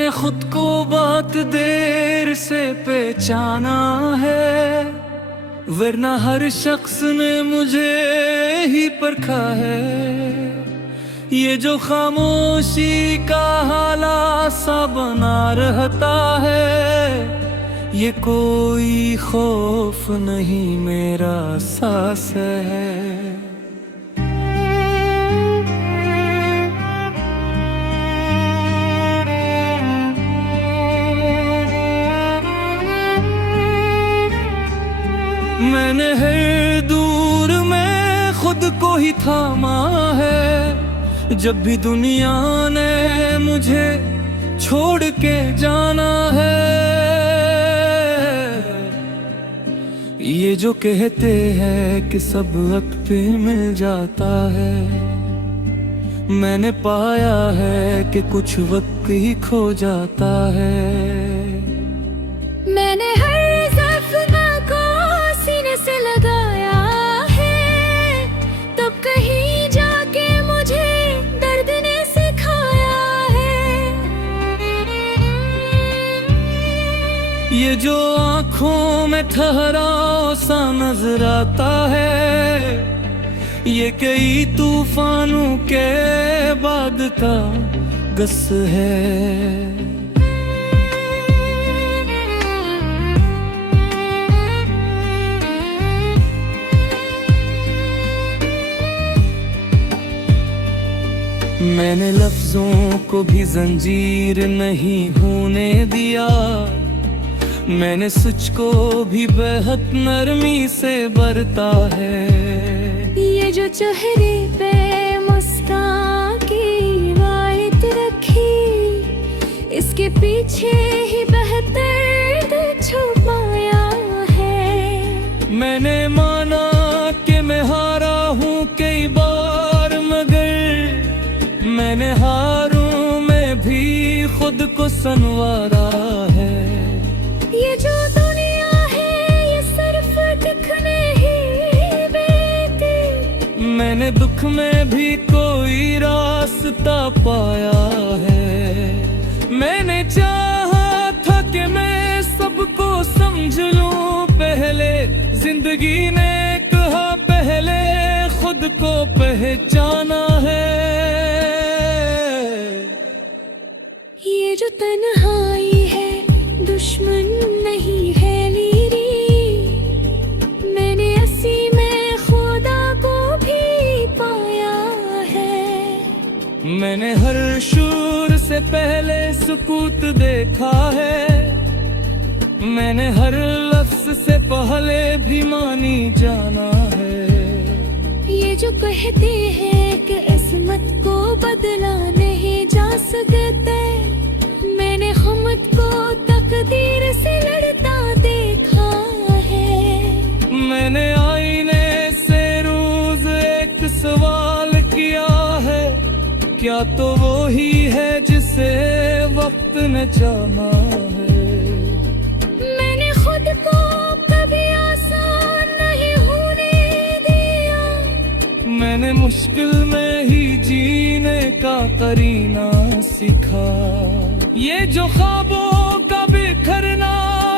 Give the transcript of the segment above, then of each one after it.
मैंने खुद को बहुत देर से पहचाना है, वरना हर शख्स ने मुझे ही परखा है। ये जो खामोशी का हालात सा बना रहता है, ये कोई खौफ नहीं मेरा सांस है। मैंने हर दूर में खुद को ही थामा है, जब भी दुनिया ने मुझे छोड़ के जाना है। ये जो कहते हैं कि सब वक्त पे मिल जाता है, मैंने पाया है कि कुछ वक्त ही खो जाता है। मैंने हर ज़ख्म को सीने से लगाया है, तब कहीं जाके मुझे दर्द ने सिखाया है। ये जो आँखों में ठहराव सा नजर आता है, ये कई तूफानों के बाद का गस है। मैंने लफ्जों को भी जंजीर नहीं होने दिया, मैंने सच को भी बेहद नरमी से बरता है। ये जो चेहरे पे मुस्कान की वायत रखी, इसके पीछे ही बेहतर छुपाया है। मैंने माना कि मैं हारा हूँ कई बार, मगर मैंने हारों में भी खुद को संवारा है। ये जो दुनिया है ये सिर्फ दिखने ही बेटी, मैंने दुख में भी कोई रास्ता पाया है। मैंने चाहा था कि मैं सबको समझ लूं पहले, जिंदगी ने कहा पहले खुद को पहचाना है। ये जो तन्हाई है दुश्मन नहीं है लीरी, मैंने असी में खुदा को भी पाया है। मैंने हर शूर से पहले सुकूत देखा है, मैंने हर लफ्ज से पहले भी मानी जाना है। ये जो कहते हैं कि किस्मत को बदला नहीं जा सकते, मैंने खुद को तकदीर से लड़ता देखा है। मैंने आईने से रोज एक सवाल किया है, क्या तो वो ही है जिसे वक्त ने जाना है। मैंने खुद को कभी आसान नहीं होने दिया, मैंने मुश्किल में ही जीने का करीना सीखा। ये जो ख्वाबों का बिखरना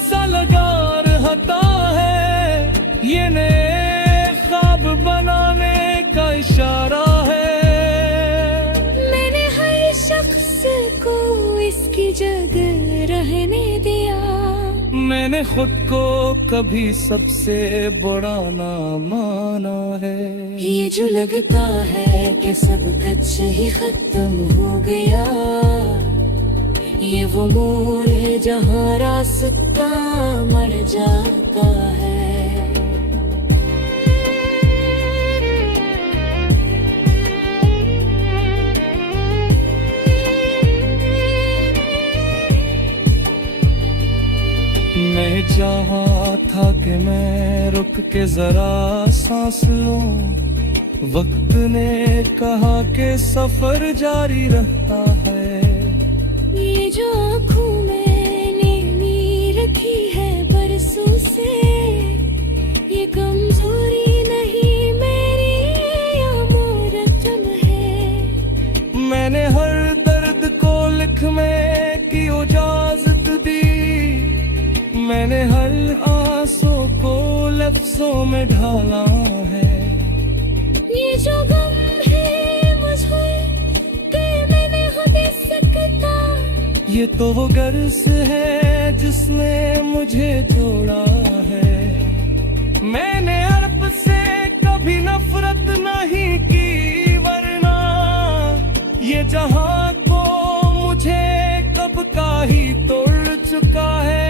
सा लगा रहता है, ये नए ख्वाब बनाने का इशारा है। मैंने हर शख्स को इसकी जगह रहने दिया, मैंने खुद को कभी सबसे बड़ा ना माना है। ये जो लगता है कि सब कुछ ही खत्म हो गया, ये वो मोड़ है जहाँ रास्ता मर जाता है। मैं चाहा था कि मैं रुक के जरा सांस लूं, वक्त ने कहा कि सफर जारी रहता है। ये जो आँखों मैंने नीर रखी है बरसों से, ये कमजोरी नहीं मेरी या मोरतम है। मैंने हर दर्द को लिख में की लफ्जों में ढाला है। ये जो गम है मुझे कि मैं नहीं दे सकता, ये तो वो गर्ज है जिसने मुझे जोड़ा है। मैंने अरब से कभी नफरत नहीं की, वरना ये जहां को मुझे कब का ही तोड़ चुका है।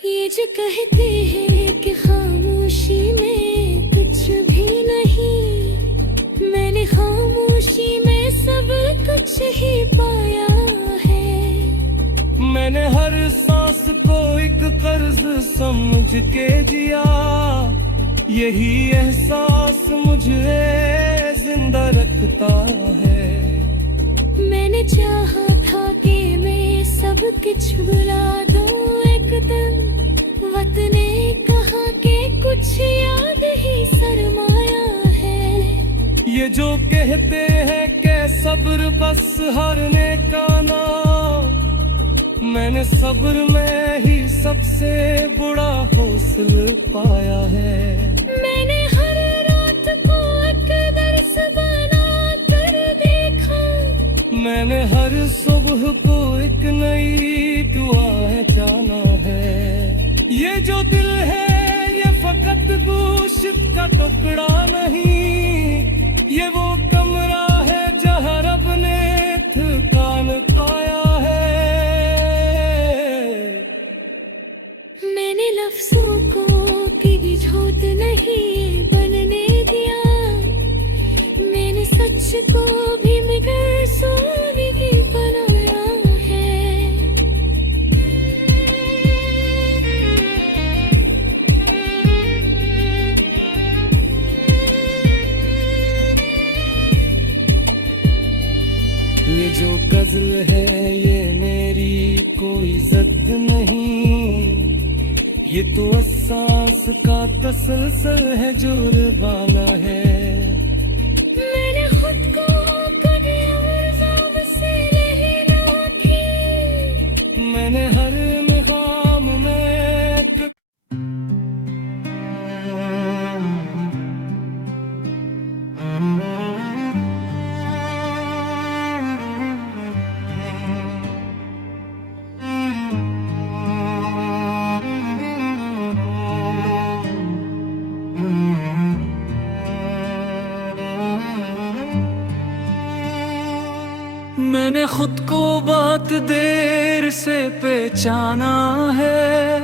ये जो कहते हैं कि खामोशी में कुछ भी नहीं, मैंने खामोशी में सब कुछ ही पाया है। मैंने हर सांस को एक कर्ज समझ के जिया, यही एहसास मुझे जिंदा रखता है। मैंने चाहा था कि मैं सब कुछ भुला दूं एक दिन, वक्त ने कहा कि कुछ याद ही सरमाया है। ये जो कहते हैं कि सब्र बस हारने का नाम, मैंने सब्र में ही सबसे बड़ा हौसला पाया है। मैंने हर रात को एक दर्स बना कर देखा, मैंने हर सुबह को एक नई दुआ जाना है। ये जो दिल है ये फकत गोश्त का टुकड़ा नहीं, ये वो कमरा है जहाँ रब ने ठिकान पाया है। मैंने लफ्जों को कभी झूठ नहीं बनने दिया, मैंने सच को भी मगर सोने की बनाया है। ये जो गजल है ये मेरी कोई जिद नहीं, ये तो एहसास का तसलसल है जुर्माना है। मैंने खुद को कभी अज़ाब से नहीं रोकी, मैंने हर निगाम में मैंने खुद को बहुत देर से पहचाना है,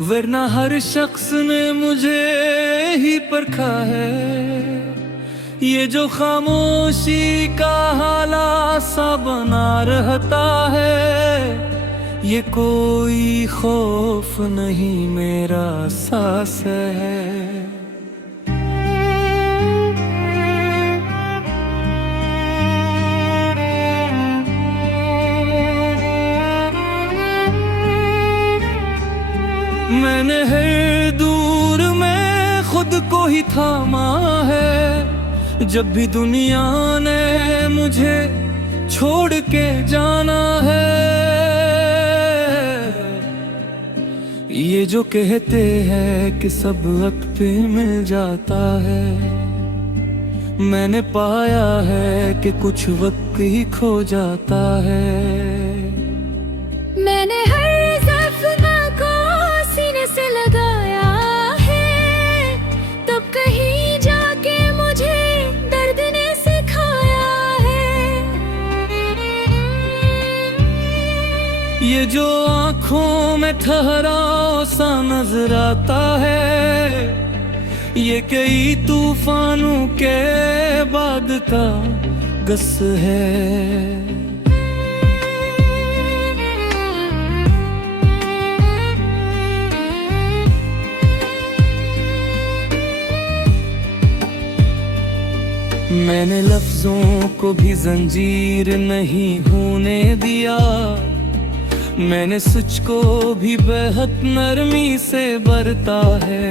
वरना हर शख्स ने मुझे ही परखा है। ये जो खामोशी का हाला सा बना रहता है, ये कोई खौफ नहीं मेरा सास है। मैंने हर दूर में खुद को ही थामा है, जब भी दुनिया ने मुझे छोड़ के जाना है। ये जो कहते हैं कि सब वक्त पे मिल जाता है, मैंने पाया है कि कुछ वक्त ही खो जाता है। मैंने हर ज़ख्म को सीने से लगाया है, तब कहीं जाके मुझे दर्द ने सिखाया है। ये जो आँखों में ठहराव सा नजर आता है, ये कई तूफानों के बाद का गस है। मैंने लफ्जों को भी जंजीर नहीं होने दिया, मैंने सच को भी बेहद नरमी से बरता है।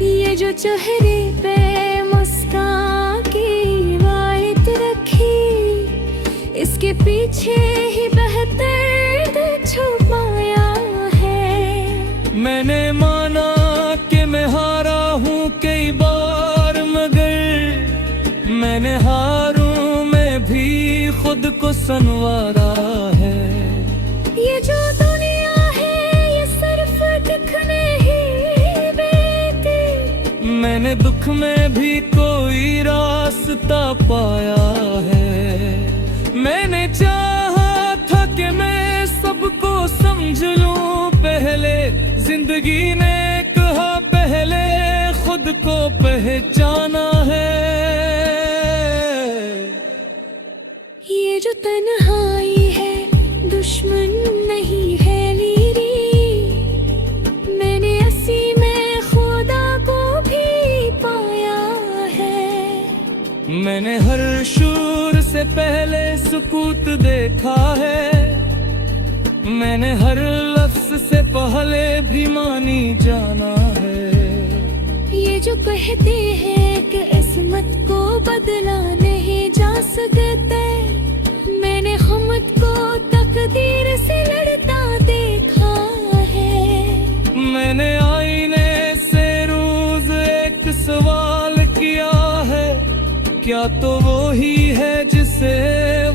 ये जो चेहरे पे मुस्कान की वायत रखी, इसके पीछे ही बेहतर छुपाया है। मैंने माना कि मैं हारा हूँ कई बार, मगर मैंने हारों में भी खुद को संवारा है। ये जो दुनिया है ये सिर्फ दिखने ही देती, मैंने दुख में भी कोई रास्ता पाया है। मैंने चाहा था कि मैं सबको समझ लूं पहले, जिंदगी ने कहा पहले खुद को पहचाना है। ये जो तन्हाई है दुश्मन नहीं है लीरी, मैंने इसी में खुदा को भी पाया है। मैंने हर शूर से पहले सुकूत देखा है, मैंने हर लफ्ज से पहले भी मानी जाना है। ये जो कहते हैं कि किस्मत को बदला नहीं जा सकते, मैंने खुद को तकदीर से लड़ता देखा है। मैंने आईने से रोज एक सवाल किया है, क्या तो वो ही है जिसे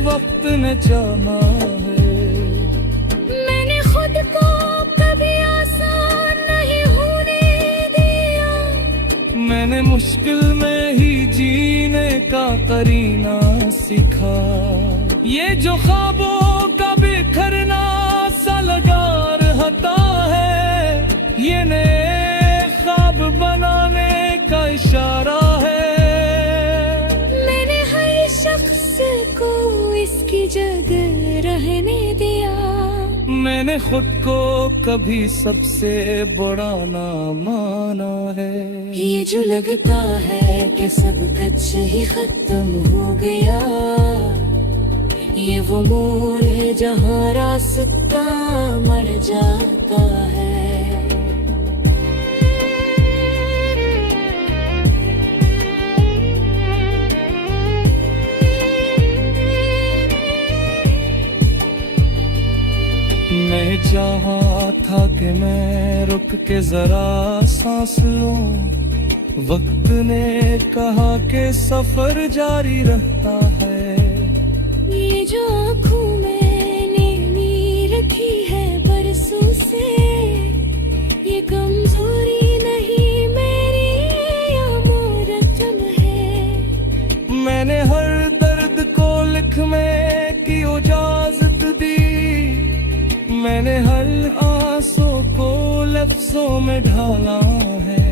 वक्त ने जाना है। मैंने खुद को कभी आसान नहीं होने दिया, मैंने मुश्किल में ही जीने का करीना सीखा। ये जो ख्वाबों का बिखरना सा लगा रहता है, ये नए ख्वाब बनाने का इशारा है। मैंने हर शख्स को इसकी जगह रहने दिया, मैंने खुद को कभी सबसे बड़ा ना माना है। ये जो लगता है कि सब कुछ ही खत्म हो गया, ये वो मोड़ है जहाँ रास्ता मर जाता है। मैं चाहा था कि मैं रुक के जरा सांस लूं, वक्त ने कहा कि सफर जारी रहता है। ये जो आँखों मैंने नीर रखी है बरसों से, ये कमजोरी नहीं मेरी या मोहरतम है। मैंने हर दर्द को लिख में की इजाजत दी, मैंने हर आंसू को लफ्जों में ढाला है।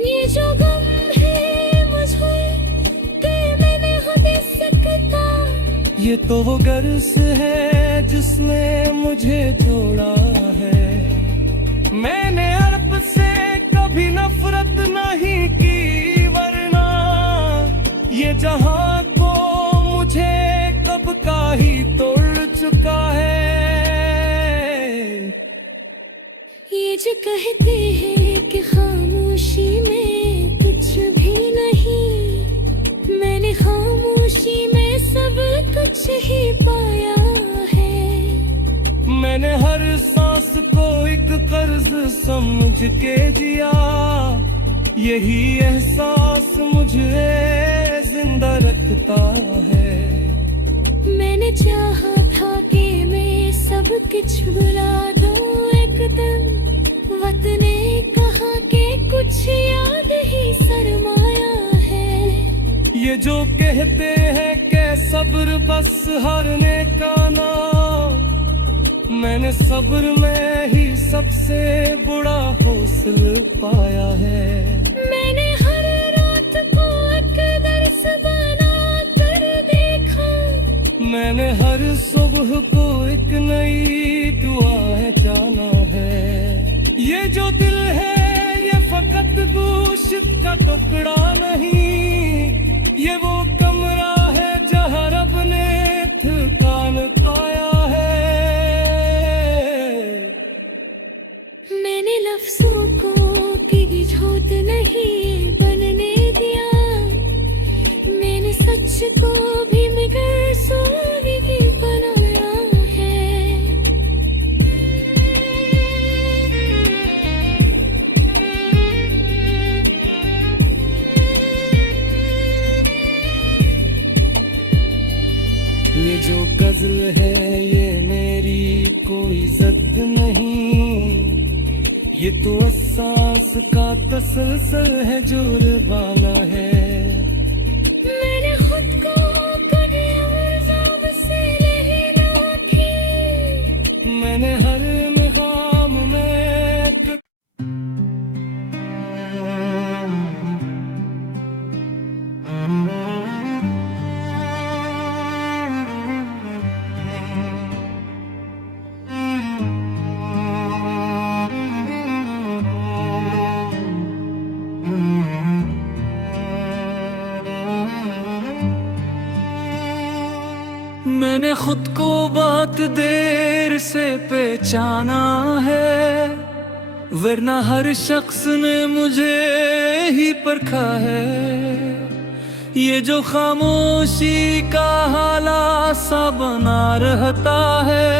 ये जो गम है मुझे कि मैं नहीं दे सकता, ये तो वो गर्ज है जिसने मुझे जोड़ा है। मैंने अर्प से कभी नफरत नहीं की, वरना ये जहां को मुझे कब का ही तोड़ चुका है। ये जो कहते हैं कि खामोशी में कुछ भी नहीं, मैंने खामोशी में सब कुछ ही पाया है। मैंने हर सांस को एक कर्ज समझ के जिया, यही एहसास मुझे जिंदा रखता है। मैंने चाहा था कि मैं सब कुछ भुला दूं एकदम, वक्त ने कहा कि कुछ याद ही सरमाया है। ये जो कहते हैं कि सब्र बस हारने का नाम, मैंने सब्र में ही सबसे बड़ा हौसला पाया है। मैंने हर रात को एक दर्स बना कर देखा, मैंने हर सुबह को एक नई दुआ जाना है। ये जो दिल है ये फकत गोश्त का टुकड़ा नहीं, ये वो कमरा है जहाँ रब ने ठिकान पाया है। मैंने लफ्जों को की झूठ नहीं बनने दिया, मैंने सच को भी मगर सोने की बनाया है। ये तो एहसास का तसलसल है, जोर वाला है। मैंने खुद को कभी इल्जाम से नहीं रखी। मैंने हर मकाम में मैंने खुद को बहुत देर से पहचाना है, वरना हर शख्स ने मुझे ही परखा है। ये जो खामोशी का हाला सा बना रहता है,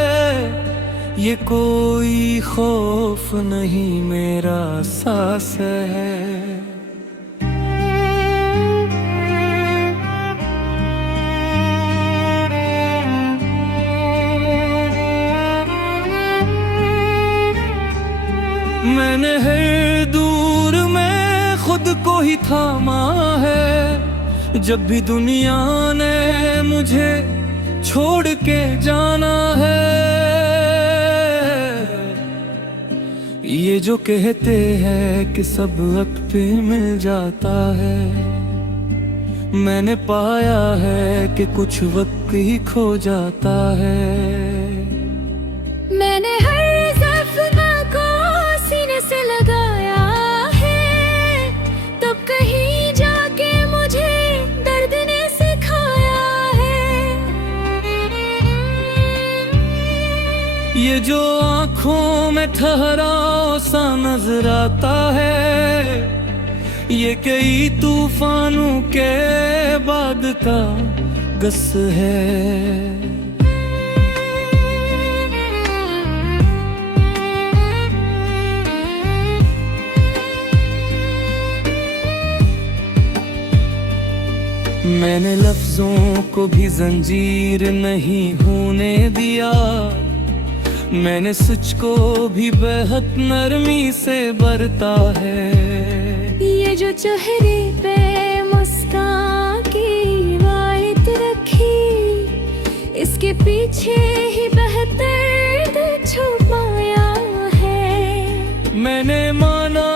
ये कोई खौफ नहीं, मेरा सांस है। मैंने हर दूर में खुद को ही थामा है, जब भी दुनिया ने मुझे छोड़ के जाना है। ये जो कहते हैं कि सब वक्त पे मिल जाता है, मैंने पाया है कि कुछ वक्त ही खो जाता है। मैंने हर ज़ख्म को सीने से लगाया है, तब कहीं जाके मुझे दर्द ने सिखाया है। ये जो आँखों में ठहराव सा नजर आता है, ये कई तूफानों के बाद का गस है। मैंने लफ्जों को भी जंजीर नहीं होने दिया, मैंने सच को भी बेहद नरमी से बरता है। ये जो चेहरे पे मुस्कान की वायत रखी, इसके पीछे ही बेहतर छुपाया है। मैंने माना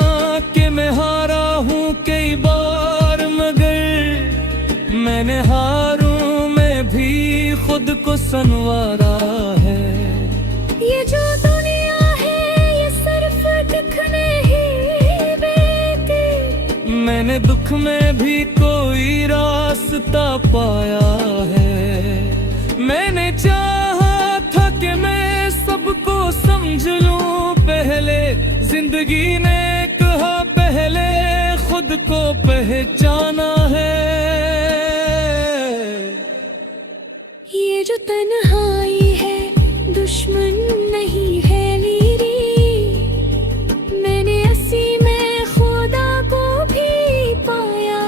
कि मैं हारा हूँ कई बार, मगर मैंने हारों में भी खुद को संवारा है। ये जो दुनिया है ये सिर्फ दिखने ही देती, मैंने दुख में भी कोई रास्ता पाया है। मैंने चाहा था कि मैं सबको समझ लूं पहले, जिंदगी ने कहा पहले खुद को पहचाना है। ये जो तन्हाई है दुश्मन नहीं है लीरी, मैंने असी में खुदा को भी पाया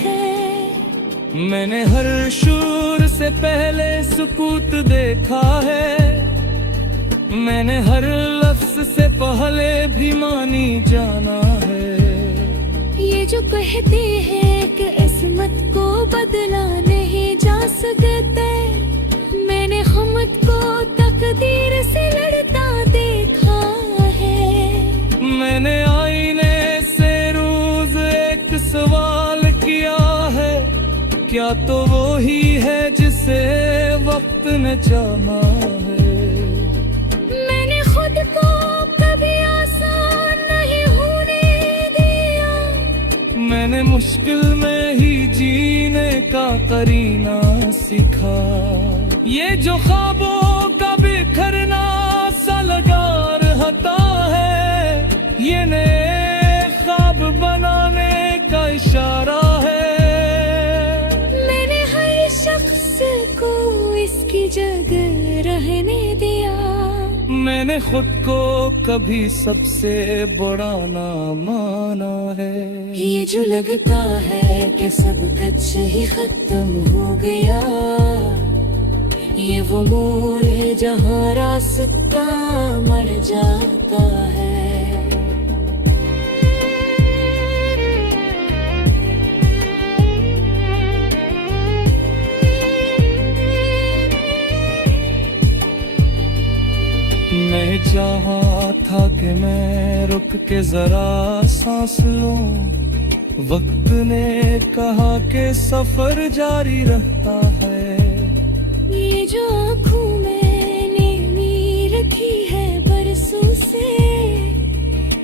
है। मैंने हर शूर से पहले सुकूत देखा है, मैंने हर लफ्ज से पहले भी मानी जाना है। ये जो कहते हैं कि किस्मत को बदला नहीं जा सकता, मैंने खुद को तकदीर से लड़ता देखा है। मैंने आईने से रोज एक सवाल किया है, क्या तो वो ही है जिसे वक्त ने जाना है। मैंने खुद को कभी आसान नहीं होने दिया, मैंने मुश्किल में ही जीने का करीना सीखा। ये जो ख्वाबों का बिखरना सा लगा रहता है, ये नए ख्वाब बनाने का इशारा है। मैंने हर शख्स को इसकी जगह रहने दिया, मैंने खुद को कभी सबसे बड़ा ना माना है। ये जो लगता है कि सब कुछ ही खत्म हो गया, ये वो मोड़ है जहाँ रास्ता मर जाता है। रुक के जरा सांस लो। वक्त ने कहा कि सफर जारी रहता है। ये जो आँखों मैंने नीर रखी है बरसों से,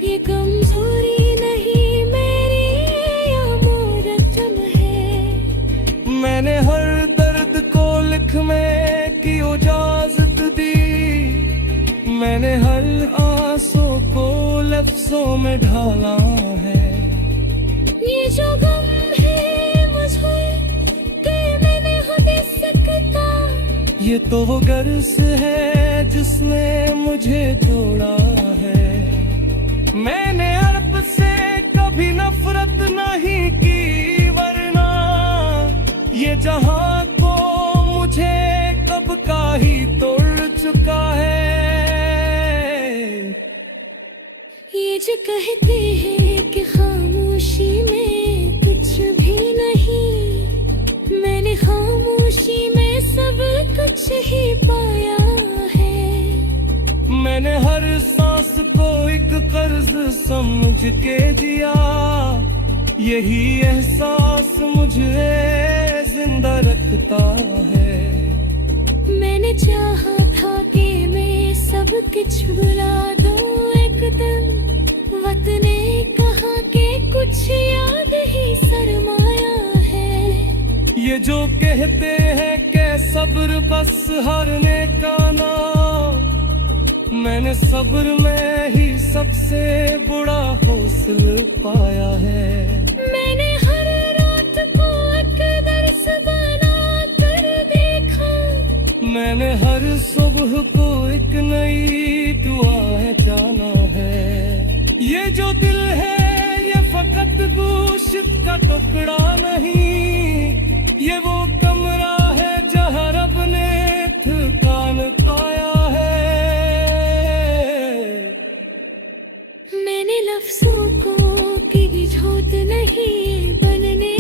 ये कमजोरी नहीं मेरी या मोहरतम है। मैंने हर दर्द को लिख में की इजाजत दी। मैंने हर आंसू को लफ्जों में ढाला है। ये जो गम है मुझे कि मैं नहीं दे सकता, ये तो वो गर्ज है जिसने मुझे जोड़ा है। मैंने अर्प से कभी नफरत नहीं की, वरना ये जहां को मुझे कब का ही तोड़ चुका है। ये जो कहते हैं कि खामोशी में कुछ भी नहीं, मैंने खामोशी में सब कुछ ही पाया है। मैंने हर सांस को एक कर्ज समझ के जिया। यही एहसास मुझे जिंदा रखता है। मैंने चाहा था कि मैं सब कुछ भुला दूं एक दिन, वक्त ने कहा कि कुछ याद ही सरमाया है। ये जो कहते हैं कि सब्र बस हारने का नाम, मैंने सब्र में ही सबसे बड़ा हौसला पाया है। मैंने हर रात को एक दर्स बना कर देखा। मैंने हर सुबह को एक नई दुआ जाना है। ये जो दिल है ये फकत गोश्त का टुकड़ा नहीं, ये वो कमरा है जहाँ रब ने ठिकान पाया है। मैंने लफ्जों को की झोंक नहीं बनने